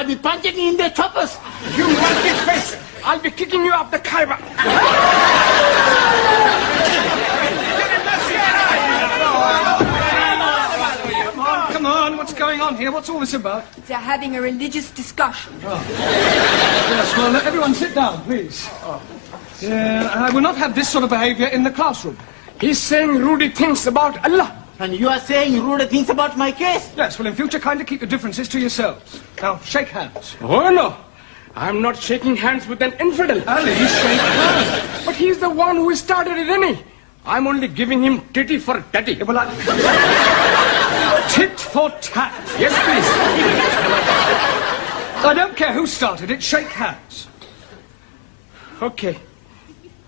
I'll be punching in the choppers. You monkey face! I'll be kicking you up the Khyber. Come on, what's going on here? What's all this about? They're having a religious discussion. Oh. Yes, well, everyone sit down, please. Yeah, I will not have this sort of behavior in the classroom. He's saying rude things about Allah. And you are saying rude things about my case? Yes, well, in future, kindly keep your differences to yourselves. Now, shake hands. Oh, no. I'm not shaking hands with an infidel. Ali, shake hands. But he's the one who started it, isn't he? I'm only giving him titty for tatty. Yeah, well, tit for tat. Yes, please. I don't care who started it. Shake hands. Okay.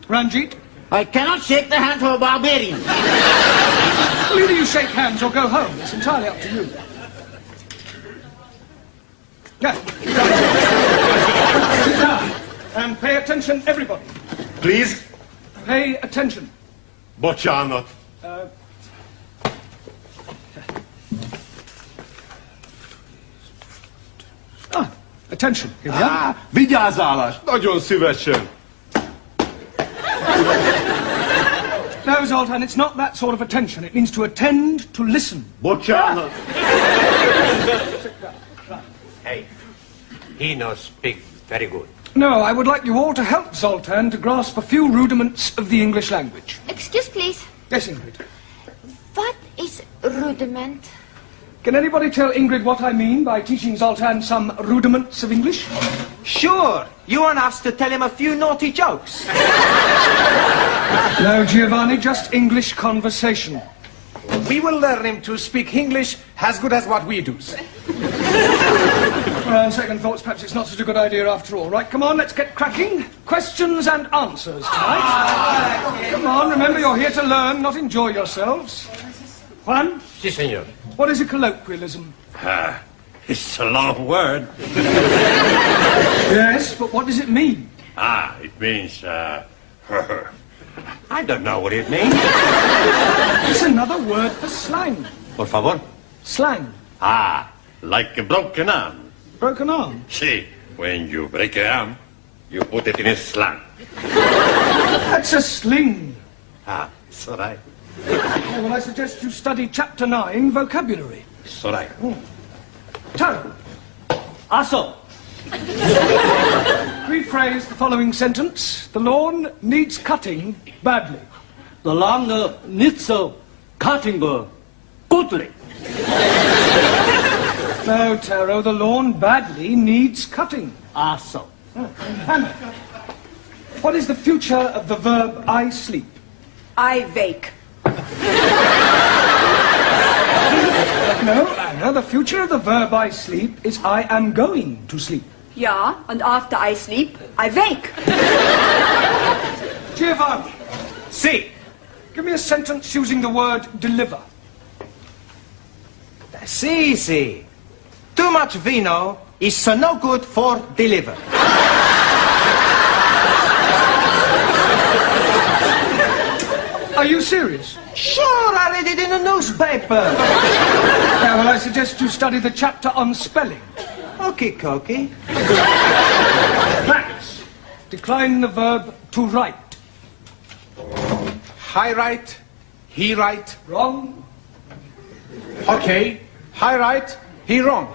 Ranjit? I cannot shake the hand of a barbarian. Well, either you shake hands or go home. It's entirely up to you. Yeah. Sit down. And pay attention, everybody. Please? Pay attention. Bocsánat. Attention. Here we are. Vigyázálás! Nagyon szívesen. No, Zoltan, it's not that sort of attention. It means to attend, to listen. Bocsánat. Hey, he knows speak very good. No, I would like you all to help Zoltan to grasp a few rudiments of the English language. Excuse, please. Yes, Ingrid. What is rudiment? Can anybody tell Ingrid what I mean by teaching Zoltan some rudiments of English? Sure. You want us to tell him a few naughty jokes. No, Giovanni, just English conversation. We will learn him to speak English as good as what we do. Well, on second thoughts, perhaps it's not such a good idea after all. Right, come on, let's get cracking. Questions and answers tonight. Come on, remember you're here to learn, not enjoy yourselves. Juan? Si, senor. What is a colloquialism? It's a long word. Yes, but what does it mean? It means, I don't know what it means. It's another word for slang. Por favor. Slang. Like a broken arm. Broken arm. See, when you break an arm, you put it in a sling. That's a sling. It's all right. Well, I suggest you study Chapter 9, vocabulary. It's all right. Taro. Aso. Rephrase the following sentence. The lawn needs cutting badly. The lawn needs cutting goodly. No, Taro, the lawn badly needs cutting. Aso. Hannah, what is the future of the verb I sleep? I wake. No, Anna, the future of the verb I sleep is I am going to sleep. Yeah, and after I sleep, I wake. Giovanni, Si. give me a sentence using the word deliver. That's easy. Too much vino is no good for deliver. Are you serious? Sure, I read it in the newspaper. Yeah, well, I suggest you study the chapter on spelling. Okie dokie. Max, decline the verb to write. I write, he write. Wrong. Okay, I write, he wrong.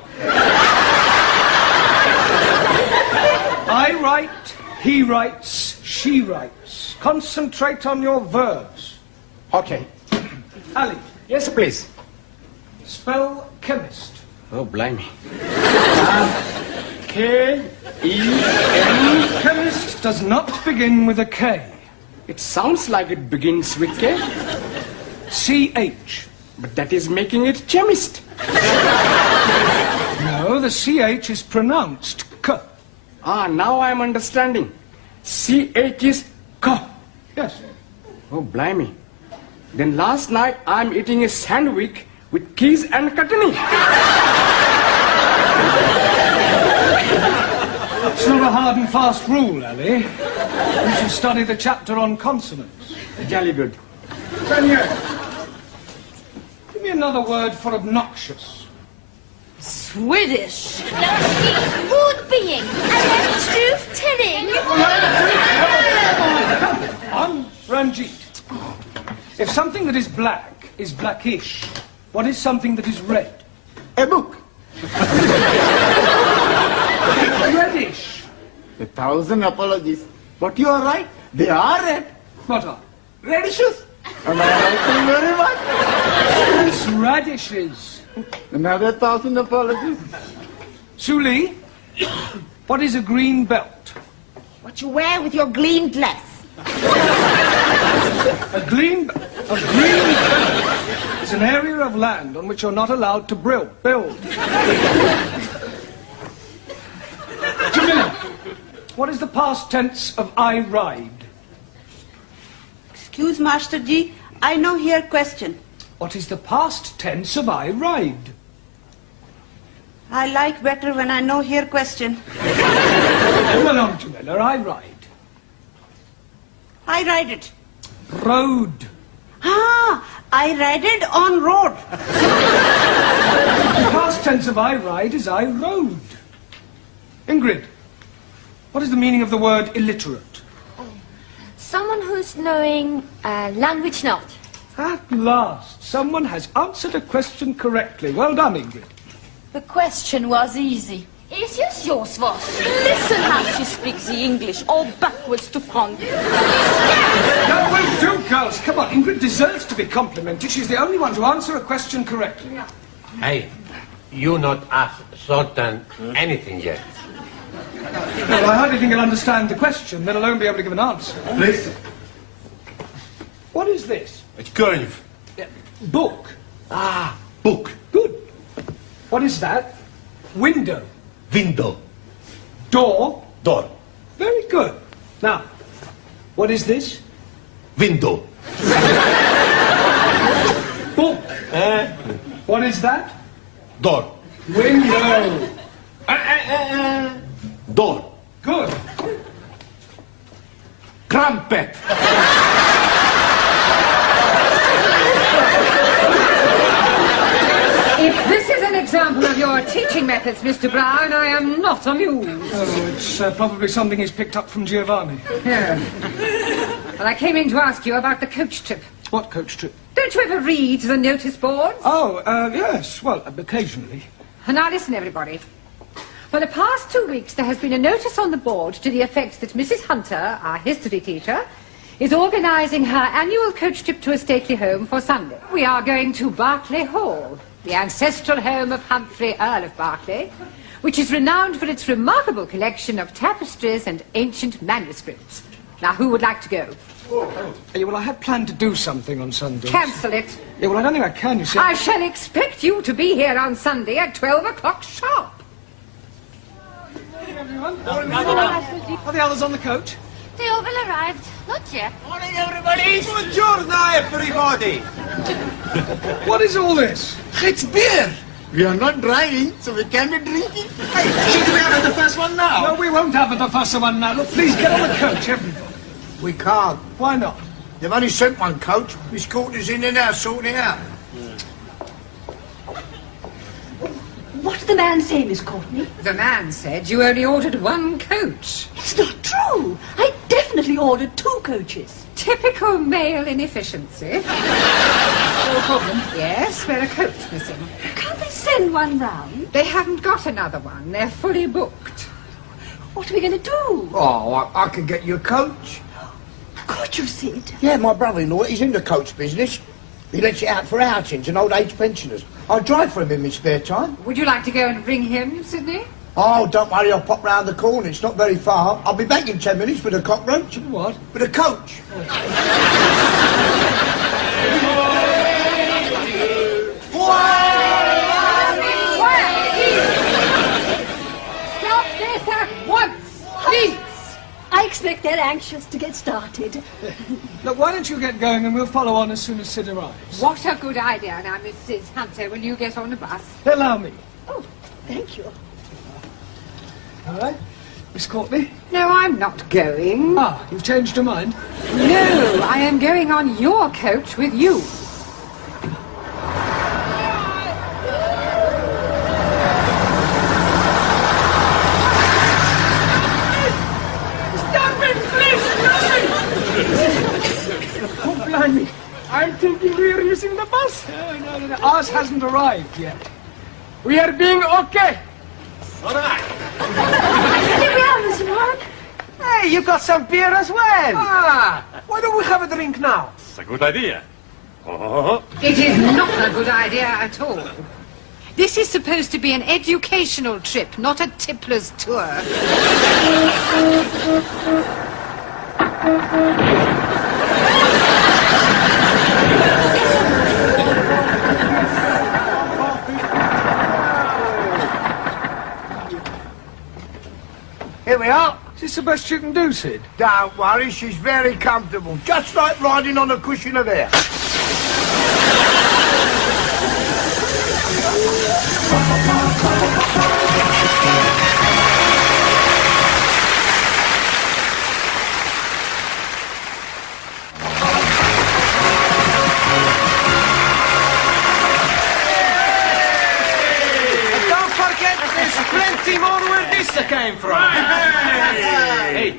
I write, he writes, she writes. Concentrate on your verbs. Okay. Ali, Yes, please. spell chemist. Oh, blimey. K-E-M. Chemist does not begin with a K. It sounds like it begins with K, C-H. but that is making it chemist. No, the C-H is pronounced K. Now I'm understanding. C-H is K. Yes. Oh, blimey. Then last night I'm eating a sandwich with cheese and chutney. It's not a hard and fast rule, Ali. You should study the chapter on consonants. Jolly good. Daniel, give me another word for obnoxious. Swedish. No, she's rude being. And then truth-telling. I'm Ranjit. If something that is black is blackish, what is something that is red? A book. Reddish. 1,000 apologies. But you are right. They are red. What are? Radishes. And I like them very much. It's radishes. Another 1,000 apologies. Suli, what is a green belt? What you wear with your green dress. A green belt is an area of land on which you're not allowed to build. Jamila, what is the past tense of I ride? Excuse, Master Ji, I know here question. What is the past tense of I ride? I like better when I know here question. Come along, Jamila, I ride. I ride it. Road. Ah, I ride it on road. The past tense of I ride is I rode. Ingrid, what is the meaning of the word illiterate? Someone who's knowing language not. At last, someone has answered a question correctly. Well done, Ingrid. The question was easy. Is yours was? Listen how she speaks the English, all backwards to front. No, will do, girls. Come on, Ingrid deserves to be complimented. She's the only one to answer a question correctly. Hey, you not asked Sultan anything yet. Well, I hardly think he'll understand the question, let alone be able to give an answer. Please. What is this? Egy könyv. Book. Book. Good. What is that? Window. Window. Door. Door. Very good. Now, what is this? Window. Book. What is that? Door. Window. Door. Good. Crumpet. If this is an example of your teaching methods, Mr. Brown, I am not amused. Oh, it's probably something he's picked up from Giovanni. Yeah. Well, I came in to ask you about the coach trip. What coach trip? Don't you ever read the notice boards? Oh, yes. Well, occasionally. Now listen, everybody. For the past 2 weeks, there has been a notice on the board to the effect that Mrs. Hunter, our history teacher, is organising her annual coach trip to a stately home for Sunday. We are going to Berkeley Hall, the ancestral home of Humphrey, Earl of Berkeley, which is renowned for its remarkable collection of tapestries and ancient manuscripts. Now, who would like to go? Yeah, well, I had planned to do something on Sunday. Cancel it. Yeah, well, I don't think I can, you see. I shall expect you to be here on Sunday at 12 o'clock sharp. Everyone. Are the others on the coach? They all will arrived. Not yet. Morning, everybody. Buongiorno, everybody. What is all this? It's beer. We are not driving, so we can be drinking. Hey, should we have the first one now? No, we won't have the fuss one now. Look, please get on the coach, everybody. We can't. Why not? They've only sent one coach. Miss Courtney's in there now sorting it out. What did the man say, Miss Courtney? The man said you only ordered one coach. It's not true. I definitely ordered 2 coaches. Typical male inefficiency. No problem. Yes, we're a coach missing. Can't they send one round? They haven't got another one. They're fully booked. What are we going to do? Oh, I can get you a coach. Could you, Sid? Yeah, my brother-in-law, he's in the coach business. He lets it out for outings and old-age pensioners. I drive for him in my spare time. Would you like to go and bring him, Sidney? Oh, don't worry, I'll pop round the corner. It's not very far. I'll be back in 10 minutes with a cockroach. What? With a coach. Stop this at once, please! I expect they're anxious to get started. Look, why don't you get going and we'll follow on as soon as Sid arrives. What a good idea. Now, Mrs. Hunter, will you get on the bus? Allow me. Oh, thank you. All right. Miss Courtney? No, I'm not going. Ah, you've changed your mind? No, I am going on your coach with you. yet. We are being okay. All right. Here we are, Mr. Mark. Hey, you got some beer as well. Ah, why don't we have a drink now? It's a good idea. Oh. It is not a good idea at all. This is supposed to be an educational trip, not a tippler's tour. Here we are. Is this the best you can do, Sid? Don't worry, she's very comfortable. Just like riding on a cushion of air. Don't forget, there's plenty more where this came from. Hey!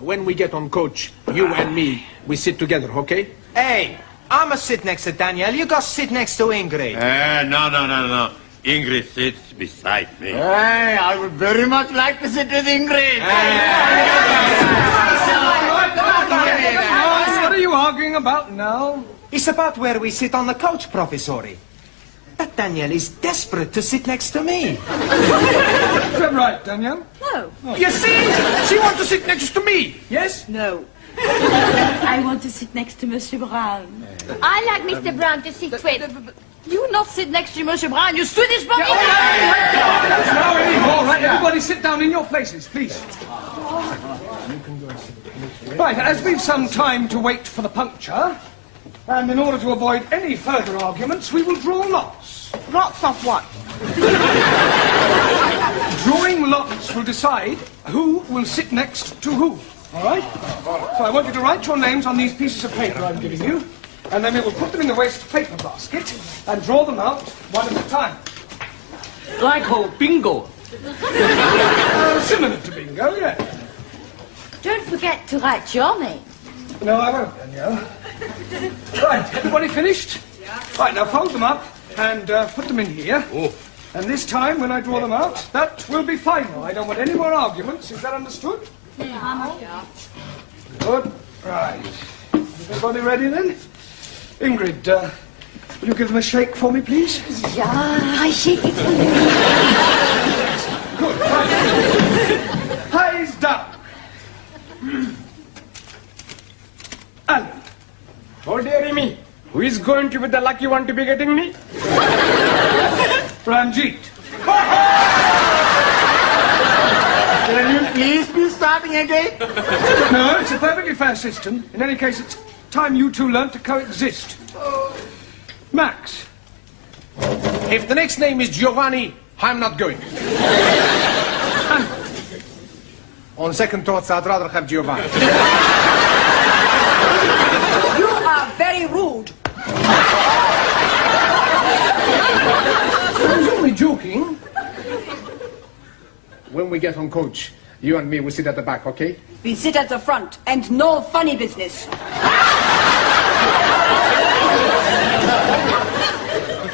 When we get on coach, you and me, we sit together, okay? Hey, I'ma sit next to Daniel. You go sit next to Ingrid. No. Ingrid sits beside me. Hey, I would very much like to sit with Ingrid. What are you arguing about now? It's about where we sit on the coach, Professori. That Daniel is desperate to sit next to me. Is that right, Danielle? No. You see? She wants to sit next to me. Yes? No. I want to sit next to Monsieur Brown. I like Mr. Brown to sit with. You will not sit next to Monsieur Brown, you Swedish boy! No anymore. Right, everybody sit down in your places, please. Right, as we've some time to wait for the puncture, and in order to avoid any further arguments, we will draw lots. Lots of what? Drawing lots will decide who will sit next to who. All right? So I want you to write your names on these pieces of paper I'm giving you, and then we will put them in the waste paper basket and draw them out one at a time. Like whole bingo. Similar to bingo, yeah. Don't forget to write your name. No, I won't, Danielle. Right, everybody finished? Yeah. Right, now fold them up and put them in here. Oh. And this time, when I draw them out, that will be final. I don't want any more arguments. Is that understood? Yeah. Good. Right. Is everybody ready then? Ingrid, will you give them a shake for me, please? Yeah, I shake it for you. Good. Right. Eyes down. Alan. Oh, dearie me. Who is going to be the lucky one to be getting me? Ranjit. Can you please be starting again? No, it's a perfectly fair system. In any case, it's time you two learnt to coexist. Max. If the next name is Giovanni, I'm not going. On second thoughts, I'd rather have Giovanni. You are very rude. I was only joking. When we get on coach, you and me will sit at the back, okay? We sit at the front, and no funny business.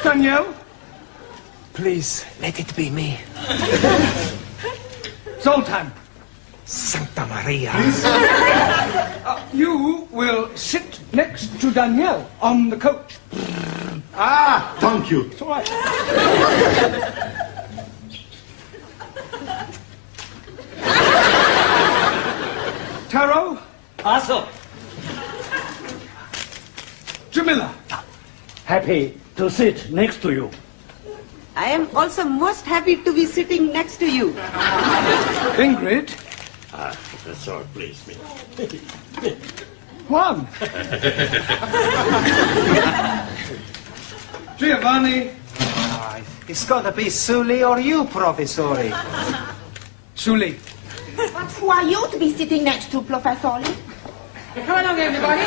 Danielle. Please, let it be me. Zoltan. Santa Maria. You will sit next to Danielle on the coach. Ah, thank you. It's all right. Taro. Also, Jamila. happy to sit next to you. I am also most happy to be sitting next to you. Ingrid. Professor, please me. Juan. Giovanni. It's got to be Sully or you, Professori. Sully. But who are you to be sitting next to, Professor? Come along, everybody.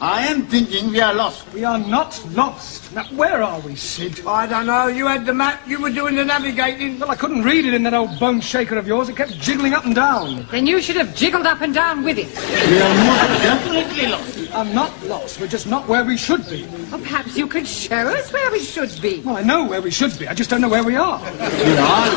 I am thinking we are lost. We are not lost. Now, where are we, Sid? I don't know. You had the map. You were doing the navigating. Well, I couldn't read it in that old bone shaker of yours. It kept jiggling up and down. Then you should have jiggled up and down with it. We are most definitely lost. I'm not lost. We're just not where we should be. Or perhaps you could show us where we should be. Well, I know where we should be. I just don't know where we are. We are.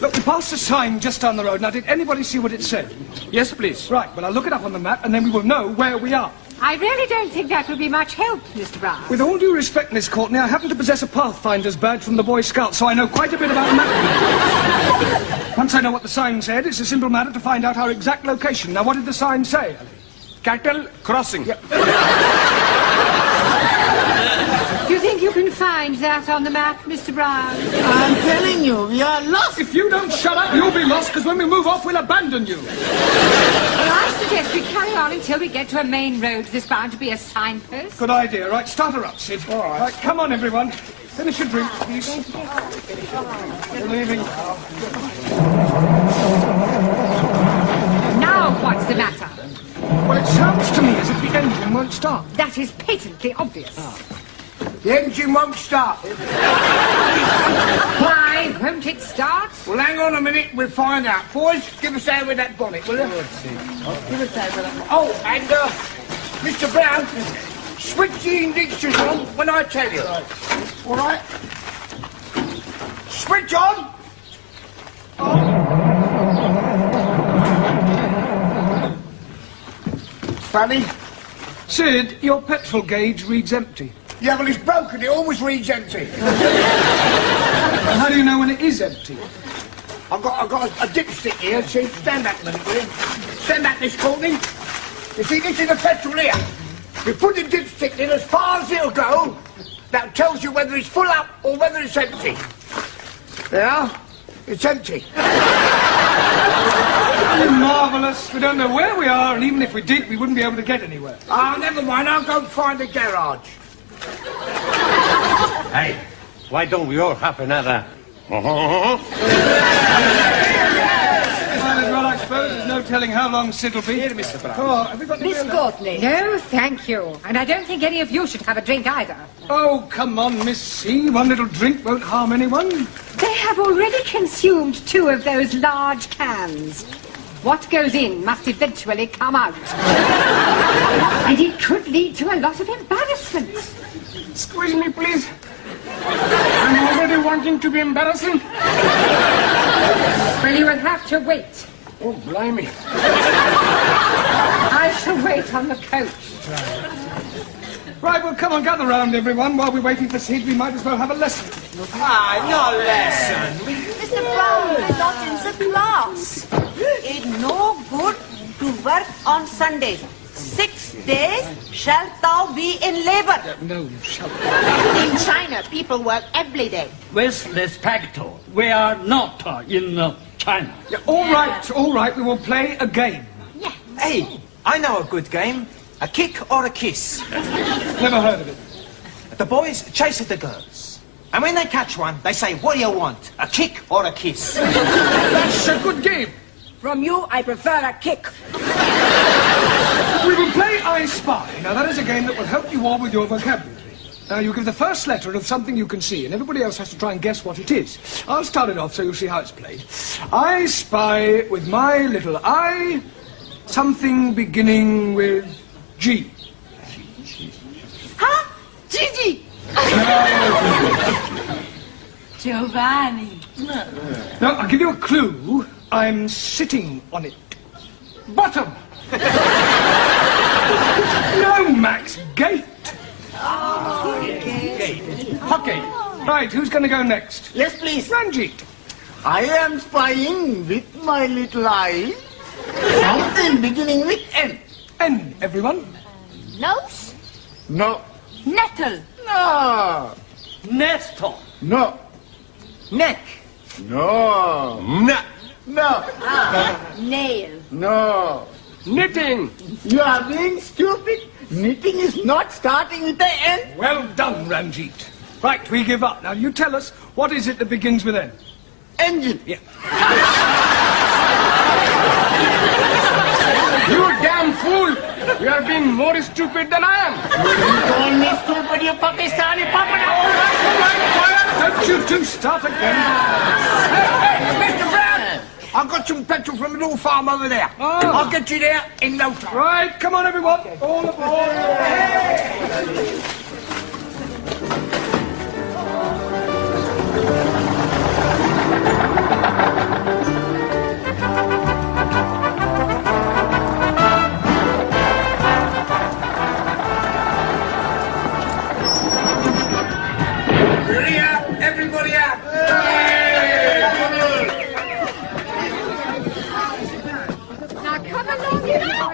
Look, we passed a sign just down the road. Now, did anybody see what it said? Yes, please. Right, well, I'll look it up on the map, and then we will know where we are. I really don't think that will be much help, Mr. Brown. With all due respect, Miss Courtney, I happen to possess a Pathfinder's badge from the Boy Scouts, so I know quite a bit about mapping. Once I know what the sign said, it's a simple matter to find out our exact location. Now, what did the sign say? Cattle crossing. Yep. Do you think you can find that on the map, Mr. Brown? I'm telling you, we are lost. If you don't shut up, you'll be lost, because when we move off, we'll abandon you. Well, I suggest we carry on until we get to a main road. There's bound to be a signpost. Good idea. Right, start her up, Sid. All right. Come on, everyone. Finish your drink, please. We're leaving now. Now what's the matter? Well, it sounds to me as if the engine won't start. That is patently obvious. The engine won't start. Why won't it start? Well, hang on a minute. We'll find out. Boys, give us a hand with that bonnet, will you? Give us a hand with that bonnet. Oh, and, Mr. Brown, switch the ignition on when I tell you. All right? Switch on. Funny. Sid, your petrol gauge reads empty. Yeah, well, it's broken. It always reads empty. How do you know when it is empty? I've got a dipstick here. See, stand back a minute, will you? Stand back, Miss Courtney. You see, this is the petrol here. You put the dipstick in as far as it'll go. That tells you whether it's full up or whether it's empty. There, it's empty. Marvellous. We don't know where we are, and even if we did, we wouldn't be able to get anywhere. Ah, never mind. I'll go find the garage. Hey, why don't we all have another? Well, I suppose there's no telling how long Sid'll be. Here, Mr. Brown. Oh, have we got any Miss beer Courtney. No, thank you. And I don't think any of you should have a drink either. Oh, come on, Miss C. One little drink won't harm anyone. They have already consumed 2 of those large cans. What goes in must eventually come out. And it could lead to a lot of embarrassment. Excuse me, please. I'm already wanting to be embarrassing. Well, you will have to wait. Oh, blimey. I shall wait on the coach. Right, well, come on, gather round, everyone. While we're waiting for Sid, we might as well have a lesson. Ah, no lesson. Mr. Brown, I'm not in the class. It's no good to work on Sundays. 6 days shalt thou be in labor. No, shut up. In China, people work every day. With respect, we are not in China. Yeah, all right, we will play a game. Yeah. Hey, I know a good game. A kick or a kiss. Never heard of it. The boys chase the girls. And when they catch one, they say, what do you want? A kick or a kiss? That's a good game. From you, I prefer a kick. We will play I Spy. Now, that is a game that will help you all with your vocabulary. Now, you give the first letter of something you can see, and everybody else has to try and guess what it is. I'll start it off so you'll see how it's played. I spy with my little eye something beginning with G. Huh? Gigi. Giovanni. Now, I'll give you a clue. I'm sitting on it. Bottom. No, Max. Gate. Hockey. Right, who's going to go next? Yes, please. Ranjit. I am spying with my little eye something beginning with N. N, everyone. Nose? No. Nettle. No. Nestor. No. Neck. No. Nah. No. Nail. No. Knitting. You are being stupid. Knitting is not starting with the N. Well done, Ranjit. Right, we give up. Now, you tell us, what is it that begins with N? Engine. Yeah. You damn fool. You are being more stupid than I am. You call me stupid, you Pakistani puppet. All right, quiet. Don't you two start again. Hey, Mr. Brown! I've got some petrol from a little farm over there. Oh. I'll get you there in no time. Right, come on, everyone. All aboard. Hey! Ready up, everybody up. Now come along, you know.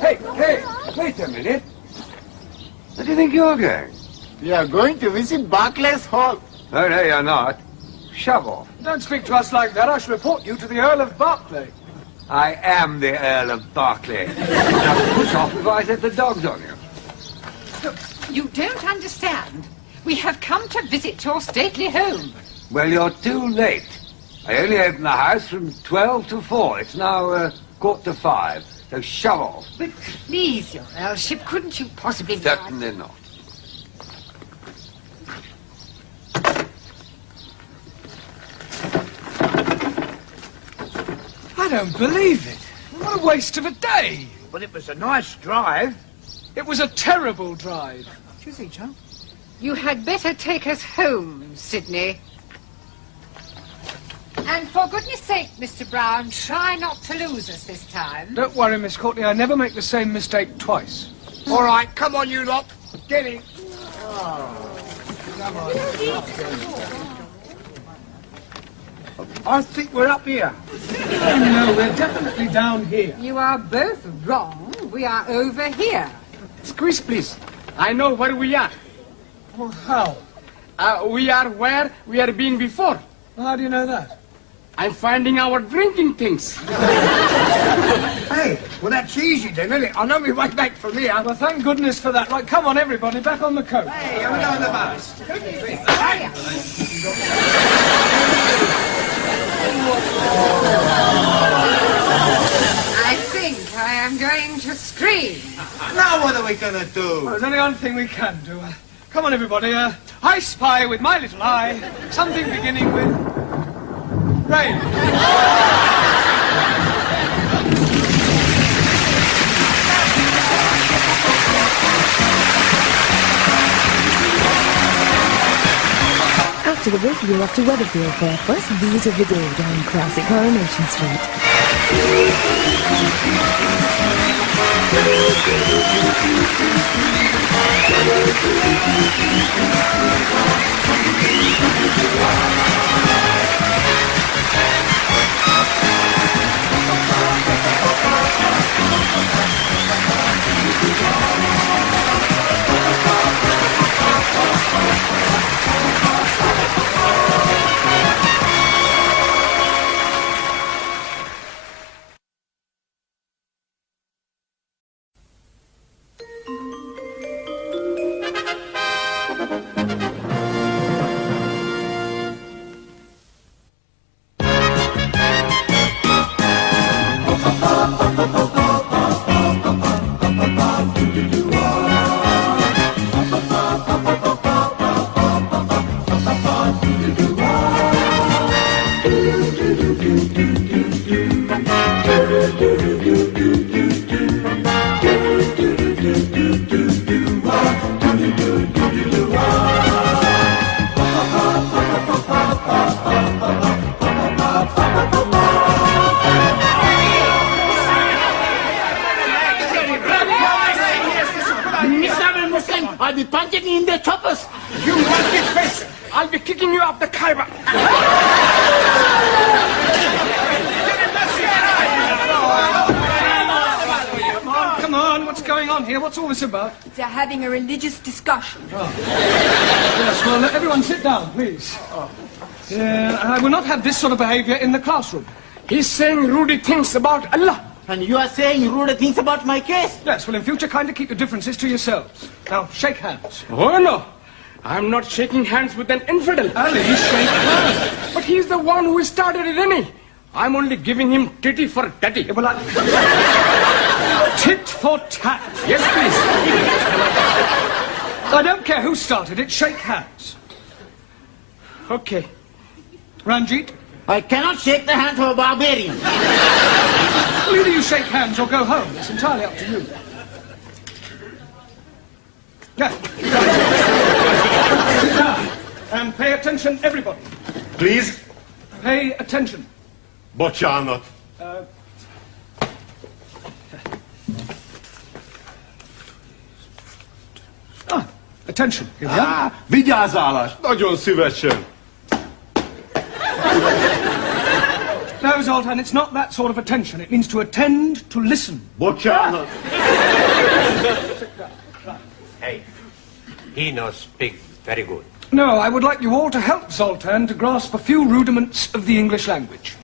Hey, wait a minute. Where do you think you're going? We are going to visit Barclays Hall. Oh, no, you're not. Shove off. Don't speak to us like that. I shall report you to the Earl of Berkeley. I am the Earl of Berkeley. Now, push off before I set the dogs on you. Look, you don't understand. We have come to visit your stately home. Well, you're too late. I only open the house from 12 to 4. It's now 4:45. So shove off. But please, your Earlship, couldn't you possibly... Certainly not. I don't believe it. What a waste of a day. But it was a nice drive. It was a terrible drive. What do you think, Joe? You had better take us home, Sidney. And for goodness sake, Mr. Brown, try not to lose us this time. Don't worry, Miss Courtney. I never make the same mistake twice. All right, come on, you lot. Get in. I think we're up here. Oh, no, we're definitely down here. You are both wrong. We are over here. Squeeze, please. I know where we are. Well, how? We are where we have been before. How do you know that? I'm finding our drinking things. Hey, well, that's easy then, isn't it? I know we won't make from here. Well, thank goodness for that. Right, come on, everybody, back on the coast. Hey, here we go on the bus. I think I am going to scream. Now what are we gonna do? Well, there's only one thing we can do. Come on, everybody. I spy with my little eye something beginning with rain. After the break, we're off to Weatherfield for our first visit of the day down classic Coronation Street. I'll be punching in the choppers. You must be face. I'll be kicking you off the Khyber. Come on, what's going on here? What's all this about? They're having a religious discussion. Yes, well, everyone sit down, please. I will not have this sort of behavior in the classroom. He's saying rude things about Allah. And you are saying rude things about my case? Yes, well, in future, kindly keep your differences to yourselves. Now, shake hands. Oh, no. I'm not shaking hands with an infidel. Ali, shake hands. But he's the one who started it, isn't he? I'm only giving him titty for tatty. Well, tit for tat. Yes, please. I don't care who started it. Shake hands. Okay. Ranjit? I cannot shake the hand of a barbarian. Well, either you shake hands or go home. It's entirely up to you. Yeah. And pay attention, everybody. Please? Pay attention. Bocsánat. Attention. Here we are. Vigyázálás. Nagyon szívesen. No, Zoltan, it's not that sort of attention. It means to attend, to listen. Bocsánat. Hey, he knows speak very good. No, I would like you all to help Zoltan to grasp a few rudiments of the English language.